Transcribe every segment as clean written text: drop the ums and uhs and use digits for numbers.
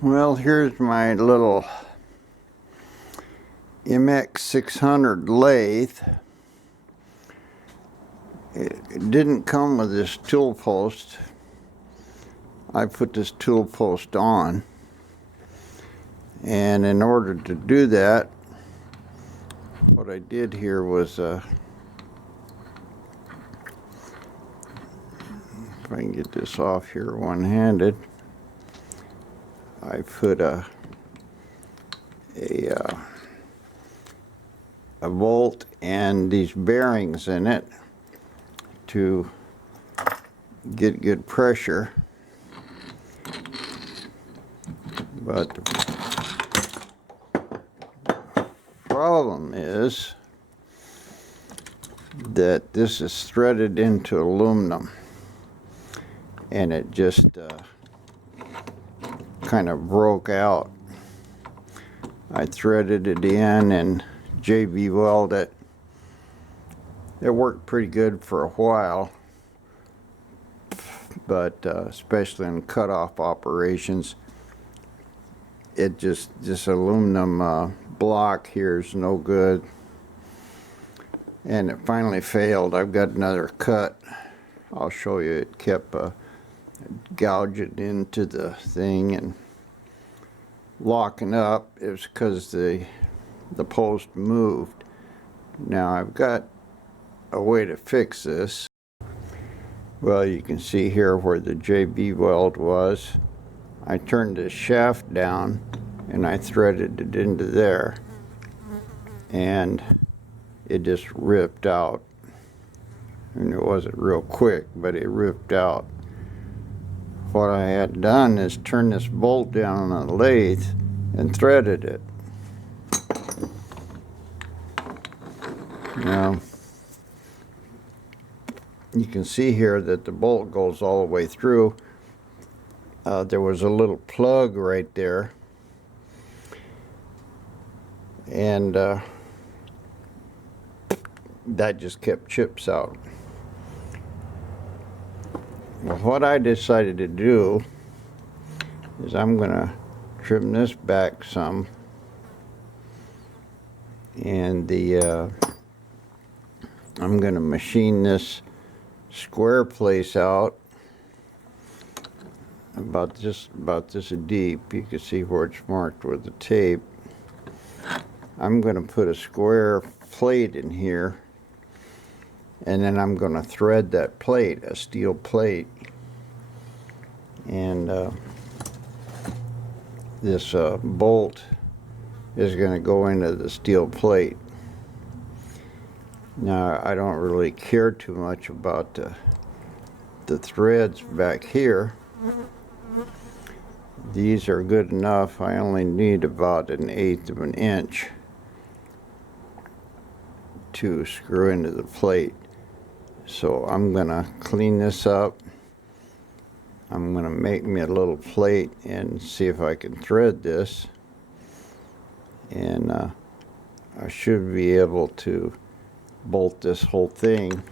Well, here's my little MX600 lathe. It didn't come with this tool post. I put this tool post on, and in order to do that, what I did here was if I can get this off here one-handed, I put a bolt and these bearings in it to get good pressure. But the problem is that this is threaded into aluminum, and it just kind of broke out. I threaded it in and JB welded it. It worked pretty good for a while, but especially in cutoff operations, this aluminum block here is no good, and it finally failed. I've got another cut. I'll show you. It kept gouging into the thing and locking up. It was because the post moved. Now I've got a way to fix this. Well, you can see here where the JB weld was. I turned the shaft down and I threaded it into there, and it just ripped out. And it wasn't real quick, but it ripped out. What I had done is turn this bolt down on the lathe and threaded it. Now, you can see here that the bolt goes all the way through. There was a little plug right there, and that just kept chips out. Well, what I decided to do is I'm going to trim this back some, and I'm going to machine this square place out about this deep. You can see where it's marked with the tape. I'm going to put a square plate in here, and then I'm going to thread that plate, a steel plate, and this bolt is going to go into the steel plate. Now, I don't really care too much about the threads back here. These are good enough. I only need about 1/8 of an inch to screw into the plate. So I'm gonna clean this up. I'm gonna make me a little plate and see if I can thread this, and I should be able to bolt this whole thing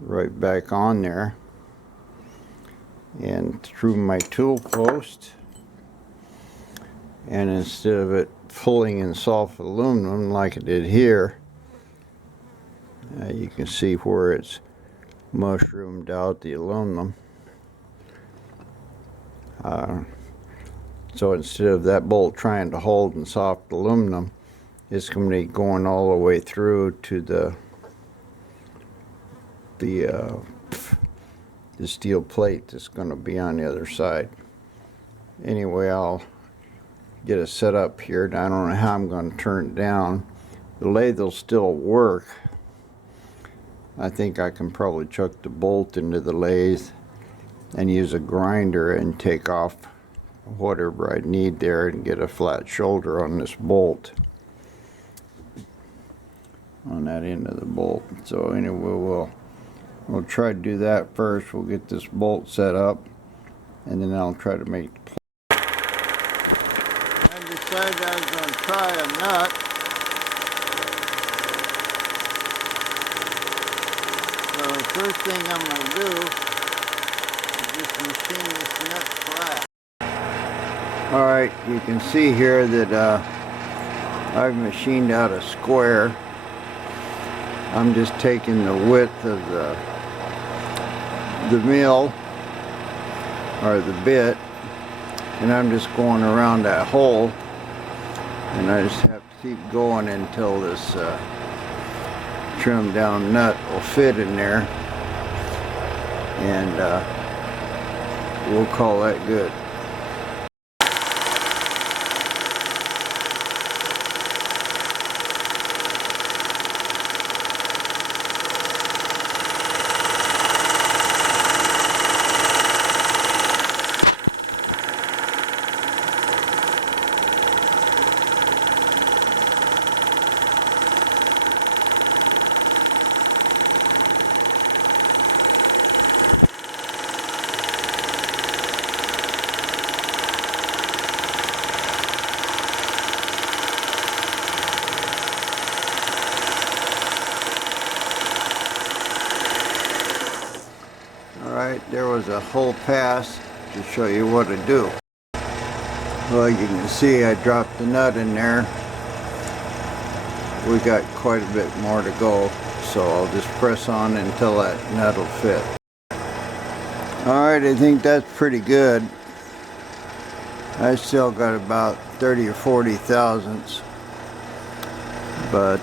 right back on there, and through my tool post, and instead of it pulling in soft aluminum like it did here, you can see where it's mushroomed out the aluminum. So instead of that bolt trying to hold in soft aluminum, it's going to be going all the way through to the steel plate that's going to be on the other side. Anyway, I'll get it set up here. I don't know how I'm going to turn it down. The lathe will still work. I think I can probably chuck the bolt into the lathe and use a grinder and take off whatever I need there and get a flat shoulder on this bolt, on that end of the bolt. So anyway, we'll try to do that first. We'll get this bolt set up, and then I'll try to make the plate. I decided I was going to try a nut. So the first thing I'm going to do is just machine this nut flat. Alright, you can see here that I've machined out a square. I'm just taking the width of the mill, or the bit, and I'm just going around that hole, and I just have to keep going until this trimmed down nut will fit in there, and we'll call that good. Alright, there was a whole pass to show you what to do. Well, you can see I dropped the nut in there. We got quite a bit more to go, so I'll just press on until that nut will fit. Alright, I think that's pretty good. I still got about 30 or 40 thousandths, but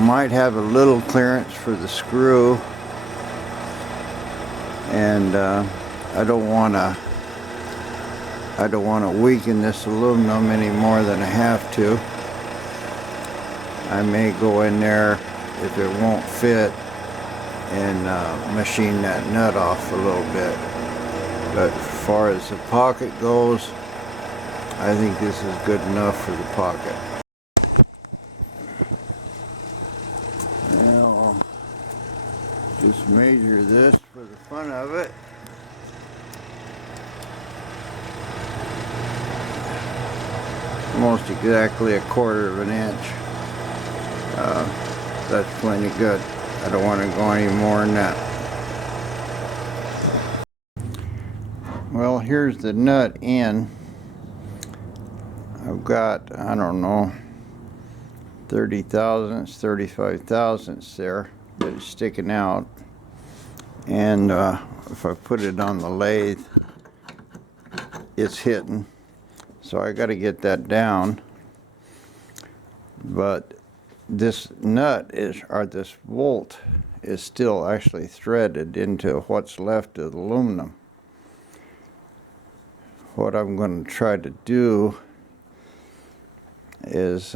might have a little clearance for the screw, and I don't want to weaken this aluminum any more than I have to. I may go in there if it won't fit and machine that nut off a little bit. But as far as the pocket goes, I think this is good enough for the pocket. Now, just measure this for the fun of it. Almost exactly 1/4 of an inch. That's plenty good. I don't want to go any more than that. Well, here's the nut in. I've got, I don't know, 30 thousandths, 35 thousandths there that is sticking out. And if I put it on the lathe, it's hitting. So I got to get that down. But this nut is, or this bolt is still actually threaded into what's left of the aluminum. What I'm going to try to do is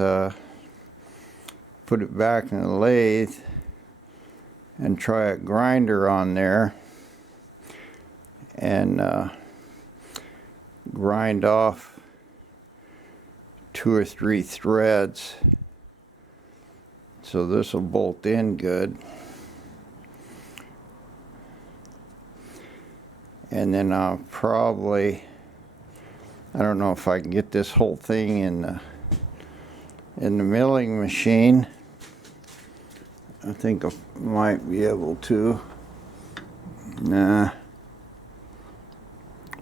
put it back in the lathe and try a grinder on there and grind off 2 or 3 threads, so this will bolt in good. And then I'll probably, I don't know if I can get this whole thing in the milling machine. I think I might be able to. Nah,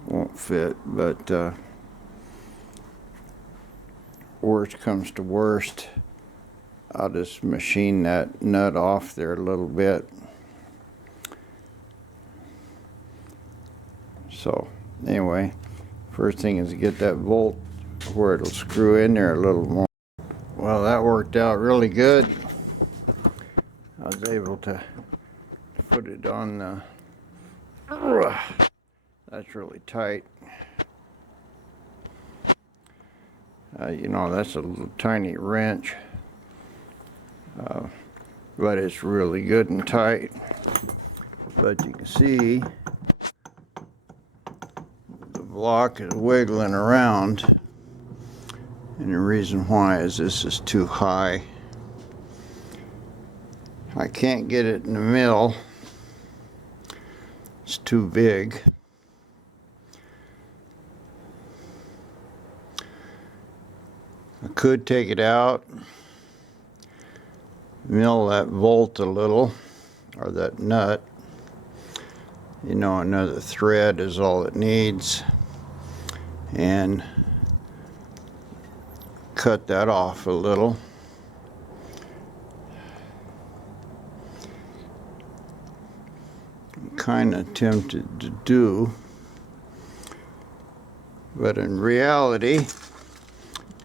won't fit, but worst comes to worst, I'll just machine that nut off there a little bit. So anyway, first thing is to get that bolt where it'll screw in there a little more. Well, that worked out really good. I was able to put it on the, that's really tight. You know, that's a little tiny wrench, but it's really good and tight. But you can see the block is wiggling around, and the reason why is this is too high. I can't get it in the mill. It's too big. I could take it out, mill that bolt a little, or that nut, You know, another thread is all it needs, and cut that off a little. I'm kind of tempted to do, but in reality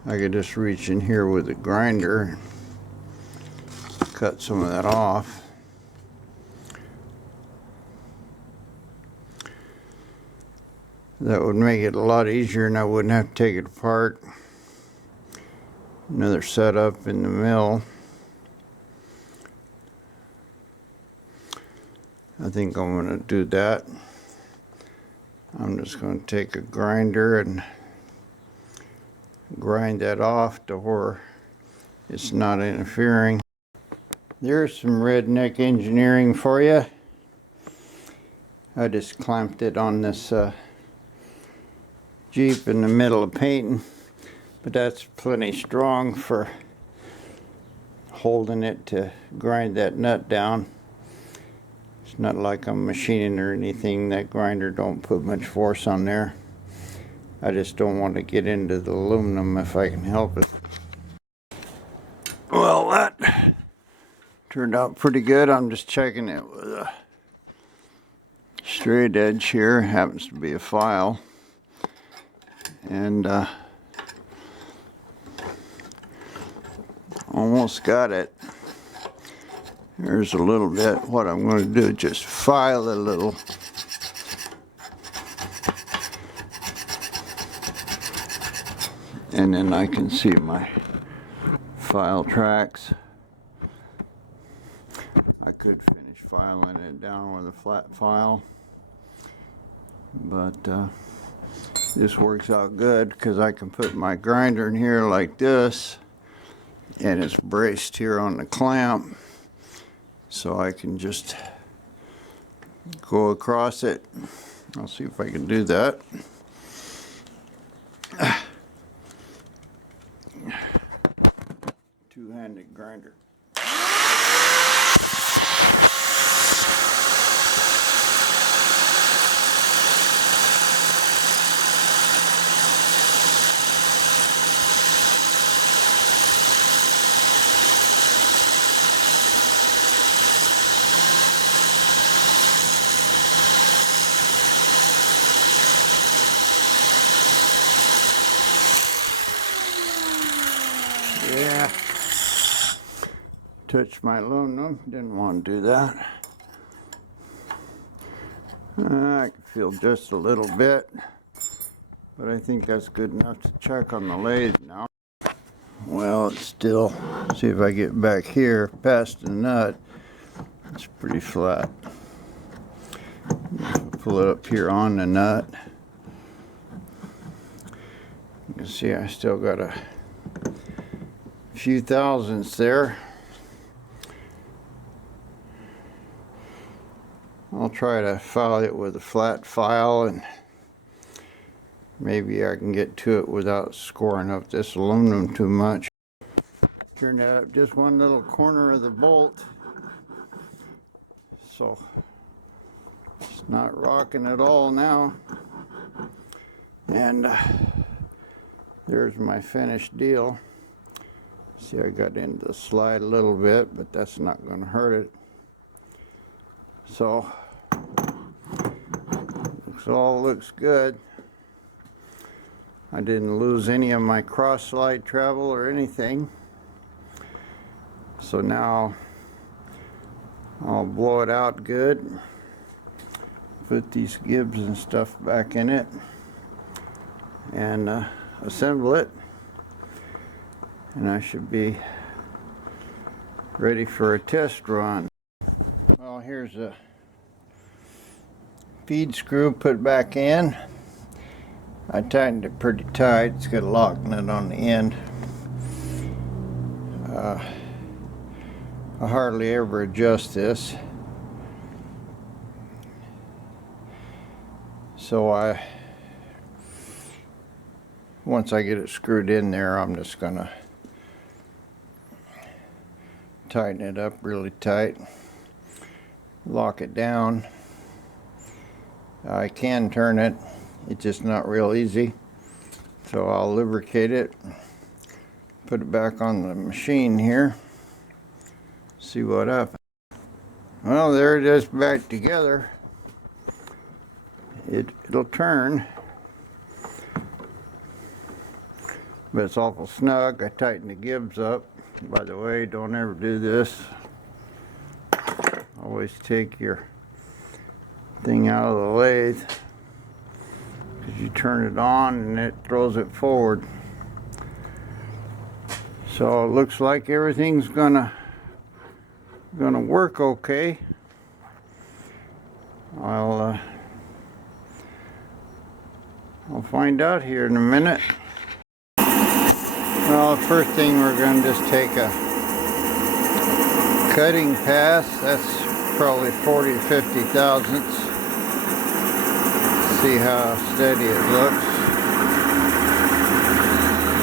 I could just reach in here with a grinder, cut some of that off. That would make it a lot easier and I wouldn't have to take it apart. Another setup in the mill. I think I'm going to do that. I'm just going to take a grinder and grind that off to where it's not interfering. There's some redneck engineering for you. I just clamped it on this Jeep in the middle of painting, but that's plenty strong for holding it to grind that nut down. It's not like I'm machining or anything. That grinder don't put much force on there. I just don't want to get into the aluminum if I can help it. Well, that turned out pretty good. I'm just checking it with a straight edge here. Happens to be a file. And almost got it. There's a little bit. What I'm going to do is just file a little. And then I can see my file tracks. I could finish filing it down with a flat file, but this works out good because I can put my grinder in here like this, and it's braced here on the clamp, so I can just go across it. I'll see if I can do that. Two-handed grinder. Yeah, touched my aluminum, didn't want to do that. I can feel just a little bit, but I think that's good enough to check on the lathe now. Well, it's still, see if I get back here past the nut, it's pretty flat. Pull it up here on the nut. You can see I still got a few thousandths there. I'll try to file it with a flat file, and maybe I can get to it without scoring up this aluminum too much. Turned out just one little corner of the bolt, so it's not rocking at all now. And there's my finished deal. See, I got into the slide a little bit, but that's not going to hurt it. So, all looks good. I didn't lose any of my cross slide travel or anything. So now I'll blow it out good, put these gibs and stuff back in it, and assemble it. And I should be ready for a test run. Well, here's a feed screw put back in. I tightened it pretty tight. It's got a lock nut on the end. I hardly ever adjust this. So once I get it screwed in there, I'm just gonna tighten it up really tight, lock it down, I can turn it, it's just not real easy. So I'll lubricate it, put it back on the machine here, see what happens. Well, there it is back together. It'll turn, but it's awful snug. I tightened the gibs up. By the way, don't ever do this. Always take your thing out of the lathe, because you turn it on and it throws it forward. So it looks like everything's gonna work okay. I'll find out here in a minute. Well, the first thing we're going to just take a cutting pass. That's probably 40 to 50 thousandths. See how steady it looks.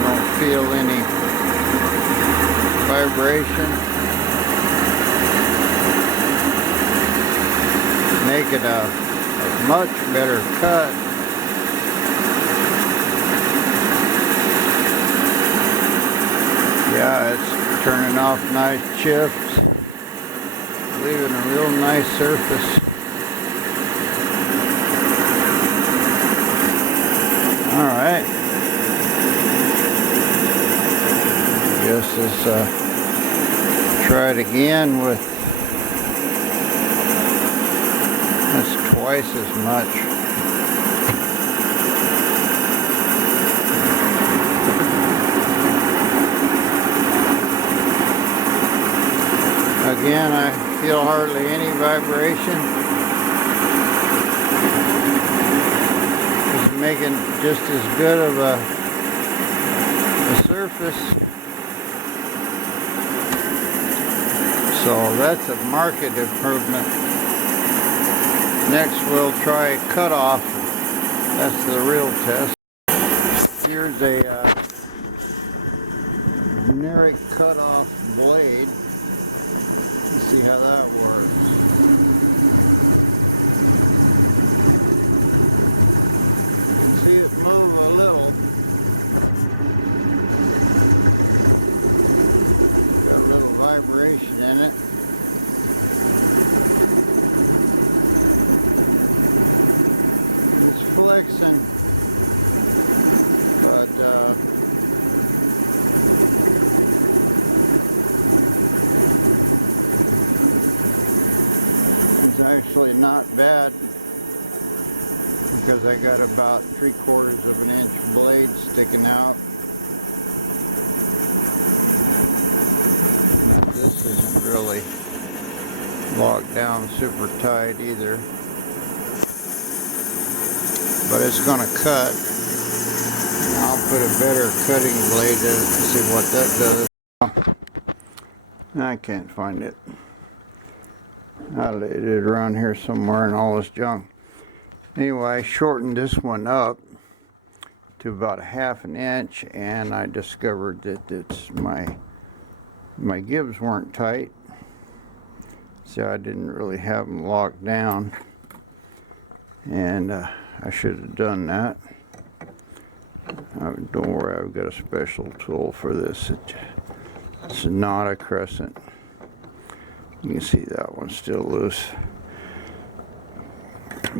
Don't feel any vibration. Make it a much better cut. Yeah, it's turning off nice chips, leaving a real nice surface. All right. Guess let's try it again with, that's twice as much. Again, I feel hardly any vibration. It's making just as good of a surface. So that's a marked improvement. Next we'll try cutoff. That's the real test. Here's a generic cutoff blade. Let's see how that works. You can see it move a little. Got a little vibration in it. It's flexing, but actually not bad, because I got about 3/4 of an inch blade sticking out. This isn't really locked down super tight either, but it's going to cut. I'll put a better cutting blade in it to see what that does. I can't find it. I laid it around here somewhere in all this junk. Anyway, I shortened this one up to about 1/2 inch, and I discovered that it's my gibs weren't tight, so I didn't really have them locked down, and I should have done that. Don't worry, I've got a special tool for this. It's not a crescent. You can see that one's still loose.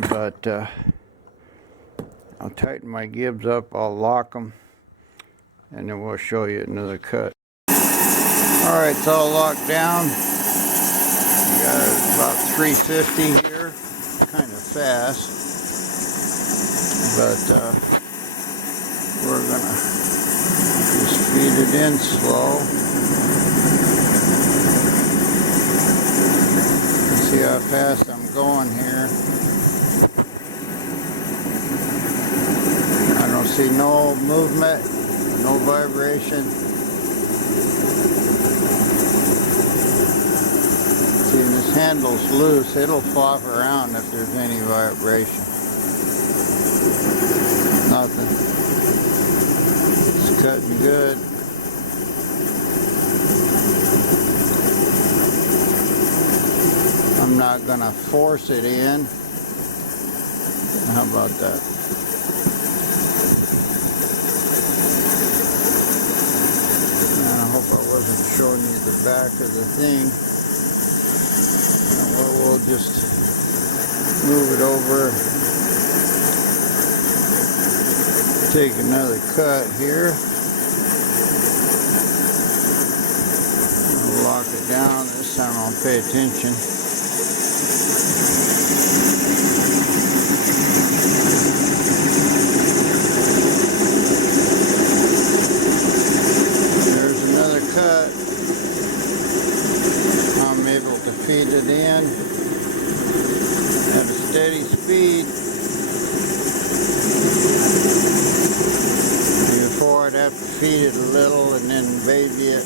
But I'll tighten my gibs up, I'll lock them, and then we'll show you another cut. Alright, it's all locked down. We got about 350 here. Kind of fast. But we're gonna just feed it in slow. See how fast I'm going here. I don't see no movement, no vibration. See, this handle's loose. It'll flop around if there's any vibration. Nothing. It's cutting good. I'm not going to force it in. How about that? I hope I wasn't showing you the back of the thing. Well, we'll just move it over. Take another cut here. I'll lock it down. This time I'll pay attention. There's another cut. I'm able to feed it in at a steady speed. Before I'd have to feed it a little and then baby it.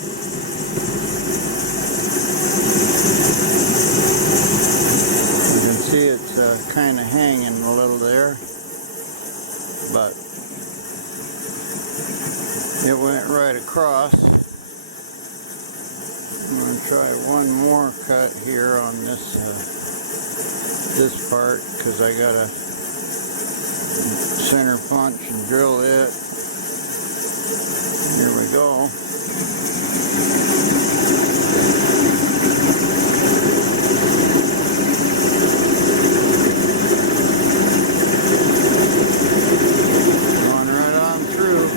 You can see it's kind of hanging a little there, but it went right across. I'm going to try one more cut here on this this part, because I got to center punch and drill it. Here we go. Going right on through.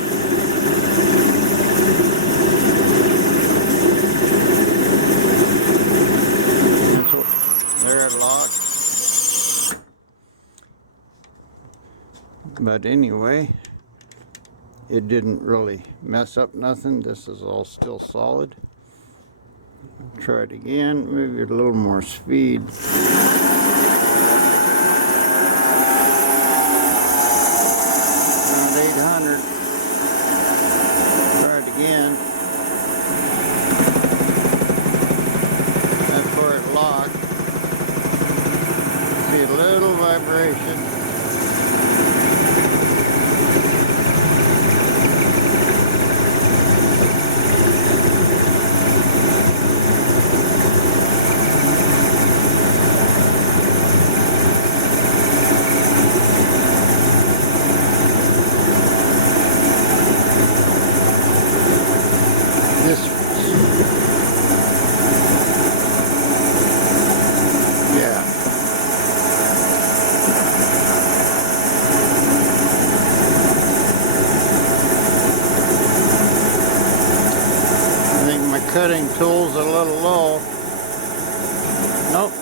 There it locked. But anyway, it didn't really mess up nothing. This is all still solid. Try it again, maybe a little more speed. Around 800. Try it again. That's where it locked. See a little vibration. Cutting tool's a little low. Nope.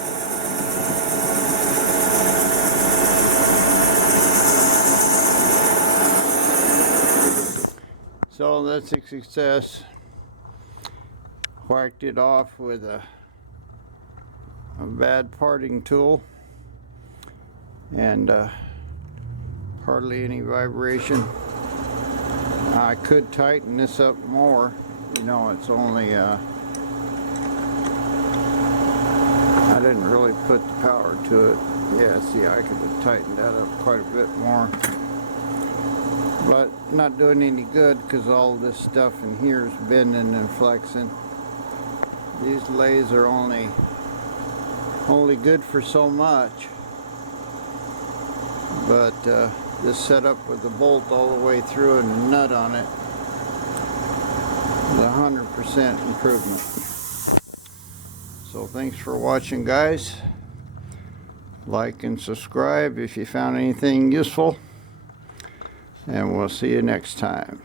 So that's a success. Whacked it off with a bad parting tool, and hardly any vibration. I could tighten this up more. You know, it's only, I didn't really put the power to it. Yeah, see, I could have tightened that up quite a bit more. But not doing any good, because all this stuff in here is bending and flexing. These lathes are only good for so much. But this setup with the bolt all the way through and a nut on it, 100% improvement. So thanks for watching, guys. Like and subscribe if you found anything useful, and we'll see you next time.